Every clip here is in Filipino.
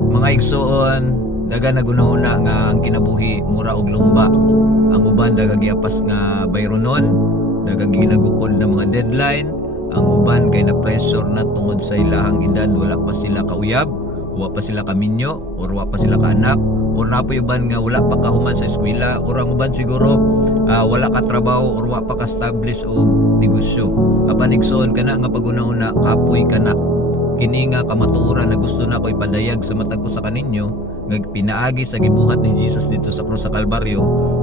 Mga igsoon, daga nagunahuna nga ang kinabuhi mura og lumba. Ang uban daga giapas nga bayronon, daga ginagukod na mga deadline. Ang uban kay na pressure na tungod sa ilahang edad, wala pa sila kauyab, wala pa sila kaminyo, or wala pa sila kaanak, or napoy uban nga wala pa kahuman sa eskwela, or ang uban siguro wala ka trabaho or wala pa ka establish og negosyo. Apan igsoon kana nga pagunahuna kapoy kana kini nga kamatuoran na gusto na ko ipadayag sa matag ko sa kaninyo nga pinaagi sa gibuhat ni Jesus dito sa krus sa Kalbaryo,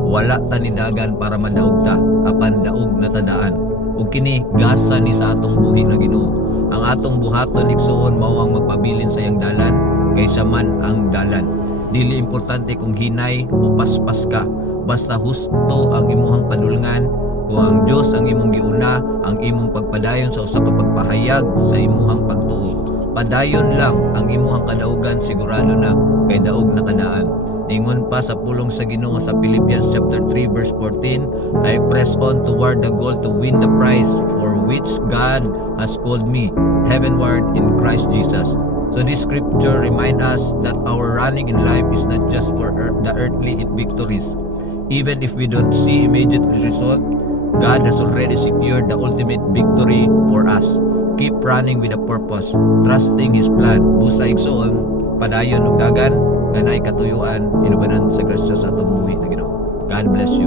wala ta ni dagan para madaog ta, apan daog na tadaan. Ug kini gasa ni sa atong buhi nga Ginoo. Ang atong buhaton igsoon mao ang magpabilin sa iyang dalan kaysa man ang dalan. Dili importante kung hinay o paspas ka, basta husto ang imuhang padulngan. Kung ang Dios ang imong giuna, ang imong pagpadayon sa usa ka pagpahayag sa imuhang pagtuo, padayon lang ang imuhang kadaugan, sigurado na kay daog na kadaan. Ingon pa sa pulong sa Ginoo sa Philippians chapter 3 verse 14, I press on toward the goal to win the prize for which God has called me heavenward in Christ Jesus. So this scripture remind us that our running in life is not just for the earthly victories. Even if we don't see immediate result, God has already secured the ultimate victory for us. Keep running with a purpose, trusting His plan. Busa igsoon, padayon ug dagan, ganay katuyuan, inubanan sa grasya sa atong buhi na Ginoo. God bless you.